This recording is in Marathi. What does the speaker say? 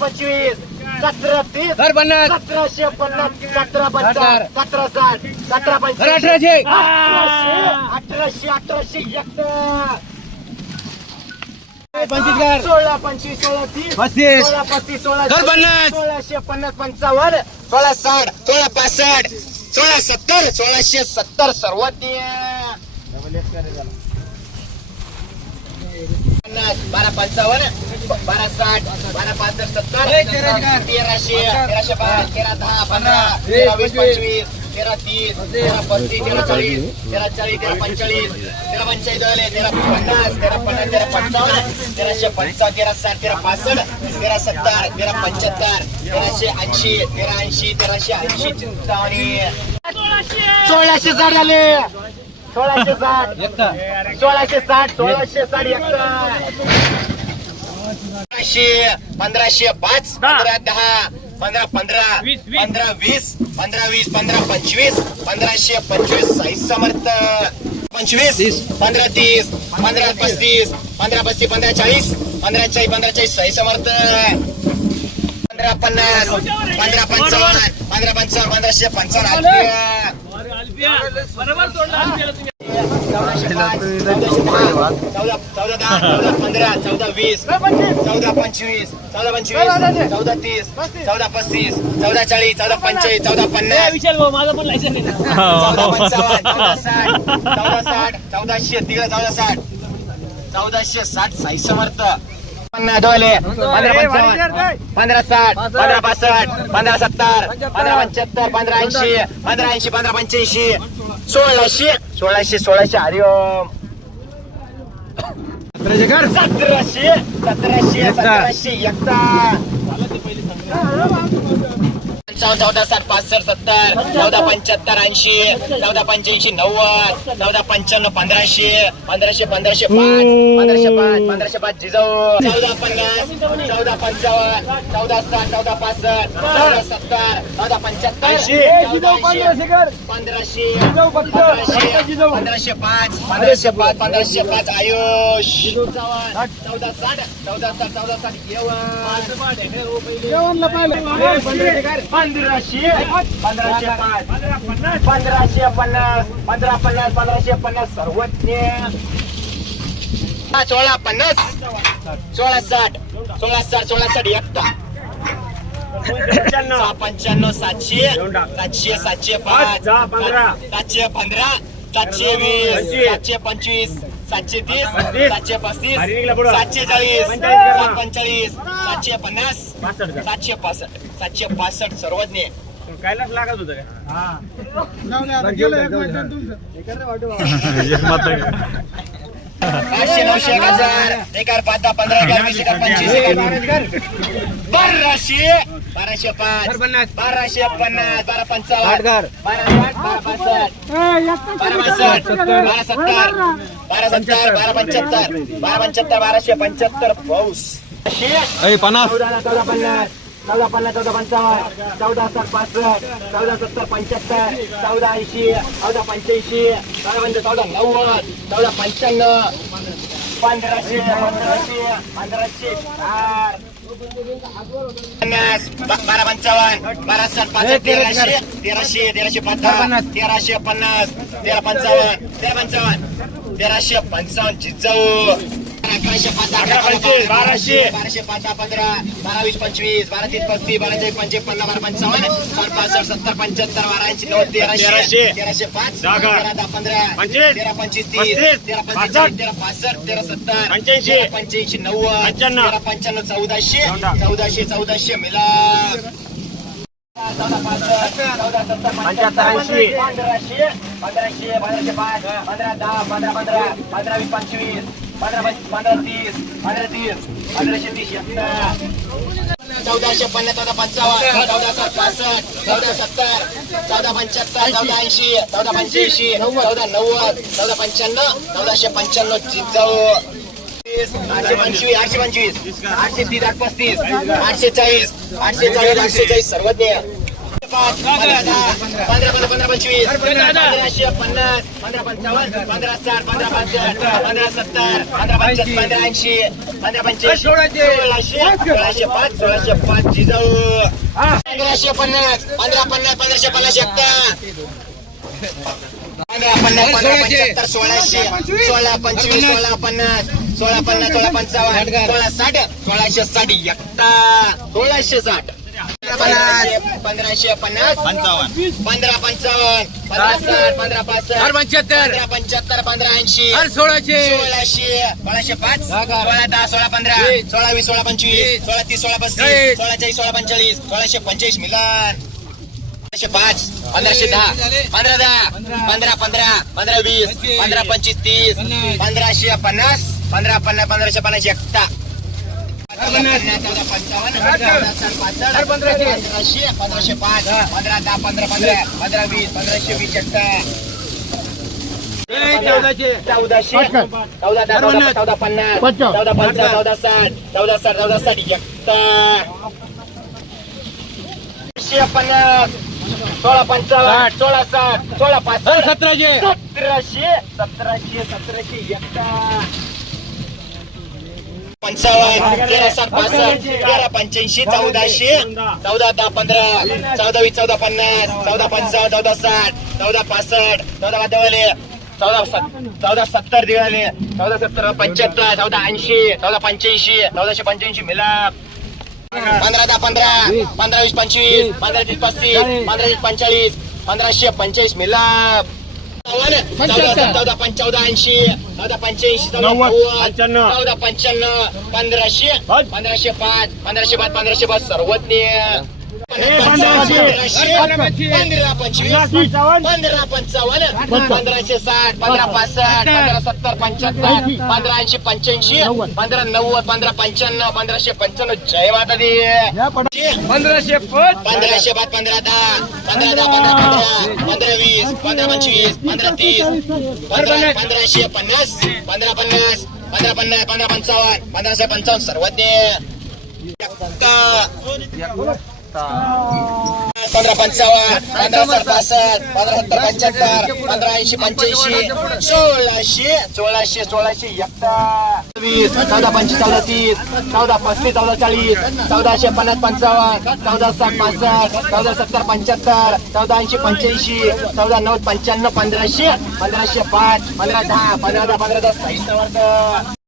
पंचवीस. सतरा तीस. सतराशे पन्नास सतरा पंचावन्न. सतरा साठ. सतरा अठराशे. अठराशे एक. सोळा पंचवीस सोळा तीस. सोळा पस्तीस सोळा. सोळाशे पन्नास पंचावन्न. सोळा साठ. सोळा पासष्ट. सोळा सत्तर. सोळाशे सत्तर सर्वात बारा पंचावन्न बारा साठ बारा पासष्ट सत्तर. तेराशे तेराशे बारा तेरा दहा पंधरा तेरा वीस पंचवीस तेरा तीस तेरा पस्तीस तेरा चाळीस तेरा चाळीस तेरा पंचेचाळीस तेरा पंचेचाळीस झाले तेरा पन्नास तेरा पन्नास तेरा पंचावन्न तेराशे पंचावन्न तेरा साठ तेरा पासष्ट तेरा सत्तर तेरा पंच्याहत्तर तेराशे ऐंशी तेरा ऐंशी तेराशे ऐंशी सोळाशे. झाले सोळाशे साठ. सोळाशे साठ सोळाशे साठ पंधराशे पंधराशे पाच पंधरा दहा पंधरा पंधरा पंधरा वीस पंधरा वीस पंधरा पंचवीस पंधराशे पंचवीस साई समर्थ. पंचवीस पंधरा तीस पंधरा पस्तीस पंधरा पस्तीस पंधरा चाळीस पंधरा चाळीस पंधरा चाळीस साई समर्थ. पंधरा पन्नास पंधरा पंचावन्न पंधरा पंचावन्न पंधराशे पंचावन्न पंधरा चौदा वीस चौदा पंचवीस चौदा पंचवीस चौदा तीस चौदा पस्तीस चौदा चाळीस चौदा पंचाळीस चौदा पन्नास विशाल चौदा पंचावन्न चौदा साठ चौदा साठ चौदाशे तिकडे चौदा साठ चौदाशे साठ साई समर्थ पन्नास डोले पंधरा पंचावन्न पंधरा साठ पंधरा पासष्ट पंधरा सत्तर पंधरा पंच्याहत्तर पंधरा ऐंशी पंधरा ऐंशी पंधरा पंच्याऐंशी. सोळाशे. सोळाशे सोळाशे. हरिओम सतराशे सतराशे सतराशे. एकता. चौदा साठ पासष्ट सत्तर चौदा पंच्याहत्तर ऐंशी चौदा पंच्याऐंशी नव्वद चौदा पंच्याण्णव पंधराशे पंधराशे पंधराशे पाच पंधराशे पाच पंधराशे पाच जिजाऊ चौदा पन्नास चौदा पंचावन्न चौदा साठ चौदा पासष्ट चौदा सत्तर चौदा पंच्याहत्तर पंधराशे पंधराशे पंधराशे पाच पंधराशे पाच पंधराशे पाच आयुष. चौदा साठ चौदा साठ चौदा साठ पंधराशे पंधराशे पाच पंधराशे पन्नास पंधरा पन्नास पंधराशे पन्नास. सर्वज्ञ. सोळा पन्नास. सोळा साठ. सोळा साठ सोळा साठ एकटा. पंच्याण्णव. सातशे. सातशे सातशे पाच सातशे पंधरा. सातशे वीस. सातशे पंचवीस. सातशे तीस. सातशे पस्तीस. सातशे चाळीस. सात पंचेचाळीस सातशे पन्नास. सातशे पासष्ट. सातशे पासष्ट सर्वज्ञ कायलाच लागत होतं का आठशे नऊशे एक हजार. एक पाच पंधरा हजार वीस हजार पंचवीस हजार बाराशे बाराशे पाच बाराशे पन्नास बारा पंचावन्न बारा साठ बारा पासष्ट बारा पासष्ट बारा सत्तर बारा सत्तर बारा पंच्याहत्तर बारा पंच्याहत्तर बाराशे पंच्याहत्तर पाऊस. पन्नास. चौदा पन्नास. चौदा पन्नास चौदा पंचावन्न चौदा सात पासष्ट चौदा सत्तर पंच्याहत्तर चौदा ऐंशी चौदा पंच्याऐंशी चौदा पंच चौदा नव्वद चौदा पंच्याण्णव पंधराशे पंधराशे पंधराशे चार पन्नास बारा पंचावन्न बारा साठ पाच तेराशे तेराशे तेराशे पन्नास तेराशे पन्नास तेरा पंचावन्न तेरा पंचावन्न तेराशे पंचावन्न जिजाऊ अकराशे पंचवीस बाराशे. बाराशे पंधरा बारा वीस पंचवीस बारा तीस पस्तीस बारा चाळीस पंचवीस पन्नास बारा पंचावन्न साठ पासष्ट सत्तर पंच्याहत्तर बारा ऐंशी नव्वद तेराशे तेराशे. पाच तेरा दहा पंधरा तेरा पंचवीस तीस तेरा पंचेचाळीस तेरा पासष्ट तेरा सत्तर पंच्याऐंशी. पंच्याऐंशी नव्वद तेरा पंच्याण्णव चौदाशे चौदाशे चौदाशे मिला पंच्याहत्तर ऐंशी. पंधराशे पंधराशे पंधराशे पाच पंधरा दहा पंधरा पंधरा पंधरा वीस पंचवीस. पंधरा पंधरा तीस पंधरा तीस पंधराशे तीस चौदाशे पन्नास चौदा पंचावन्न चौदा सात पासष्ट चौदा सत्तर चौदा पंच्याहत्तर चौदा ऐंशी चौदा पंच्याऐंशी चौदा नव्वद चौदा पंच्याण्णव चौदाशे पंच्याण्णव जिजाऊ. आठशे पंचवीस आठशे पंचवीस आठशे तीस आठ पस्तीस आठशे चाळीस आठशे चाळीस आठशे चाळीस सर्वज्ञ. पंधरा दहा पंधरा पंधरा पंधरा पंचवीस पंधराशे पन्नास पंधरा पंचावन्न पंधरा साठ पंधरा पासष्ट पंधरा सत्तर पंधरा पंच्याहत्तर पंधरा ऐंशी पंधरा पंच्याऐंशी सोळाशे. सोळाशे सोळाशे पाच सोळाशे पाच जिजाऊ पंधराशे पन्नास पंधरा पन्नास पंधराशे पन्नास एकटा पंधरा पन्नास पंधरा पंच्याहत्तर सोळाशे सोळा पंचवीस सोळा पन्नास सोळा पन्नास सोळा पंचावन्न सोळा साठ सोळाशे साठ एकटा सोळाशे साठ पंधराशे पन्नास. पंचावन्न. पंधरा पंचावन्न. पंधरा साठ पंधरा हर पंच्याहत्तर. पंधरा पंच्याहत्तर पंधरा ऐंशी. हर सोळाशे. सोळाशे. सोळाशे पाच? सोळा दहा सोळा पंधरा. सोळा वीस सोळा पंचवीस. वीस. सोळा तीस सोळा पस्तीस. सोळा चाळीस सोळा पंचेचाळीस. सोळाशे पंचेचाळीस मिलन. पंधराशे पाच. पंधराशे दहा. पंधरा दहा. पंधरा. पंधरा पंधरा. वीस. पंधरा पंचवीस तीस. पंधराशे पन्नास. पंधरा पन्नास पंधराशे पन्नास एकटा. पंधराशे. पंधराशे पाच पंधरा दहा पंधरा पंधरा पंधरा वीस पंधराशे वीस एकटा चौदाशे चौदाशे चौदा दहा चौदा चौदा पन्नास चौदा पंधरा चौदा साठ चौदा साठ चौदा साठ एकटा एकशे पन्नास सोळा पंचावन्न सोळा साठ सोळा हर पासष्ट सतराशे सतराशे सतराशे सतराशे एकटा पंचावन्न तेरा सात पासष्ट तेरा पंच्याऐंशी चौदाशे चौदा दहा पंधरा चौदा वीस चौदा पन्नास चौदा पंचावन्न चौदा साठ चौदा पासष्ट चौदा दिवाले चौदा चौदा सत्तर दिवाले चौदा सत्तर पंच्याहत्तर चौदा ऐंशी चौदा पंच्याऐंशी चौदाशे पंच्याऐंशी मिलाप. पंधरा दहा पंधरा पंधरा वीस पंचवीस पंधरा तीस पस्तीस पंधरा वीस पंचेचाळीस पंधराशे पंचेचाळीस मिलाप. चौदा चौदा पंच चौदा ऐंशी चौदा पंच्याऐंशी चौदा पंच्याण्णव. पंधराशे पाच. पंधराशे पाच पंधराशे पाच पंधराशे पाच सर्वज्ञ पंधरा पंचवीस. पंचावन्न. पंधरा पंचावन्न पंधराशे साठ. पंधरा पासष्ट. पंधरा. सत्तर. पंच्याहत्तर. पंधरा ऐंशी पंच्याऐंशी. पंधरा नव्वद. पंधरा पंच्याण्णव. पंधराशे पंच्याण्णव. जय माता दी पंधराशे पंधराशे पाच. पंधरा दहा. पंधरा दहा पंधरा पंधरा. पंधरा वीस. पंधरा पंचवीस. पंधरा तीस. पंधरा पंधराशे पन्नास. पंधरा पन्नास. पंधरा पन्नास. पंधरा पंचावन्न. पंधराशे पंचावन्न. सर्वज्ञ. पंधरा पंचावन्न पंधरा साठ पंधरा सत्तर पंच्याहत्तर पंधरा ऐंशी पंच्याऐंशी सोळाशे सोळाशे सोळाशे एकटा वीस चौदा पंचवीस चौदा तीस चौदा पस्तीस चौदा चाळीस चौदाशे पन्नास पंचावन्न चौदा साठ पासष्ट चौदा सत्तर पंच्याहत्तर चौदा ऐंशी पंच्याऐंशी चौदा नऊ पंच्याण्णव पंधराशे पंधराशे पाच पंधरा दहा पंधरा दहा पंधरा दहा साहित्य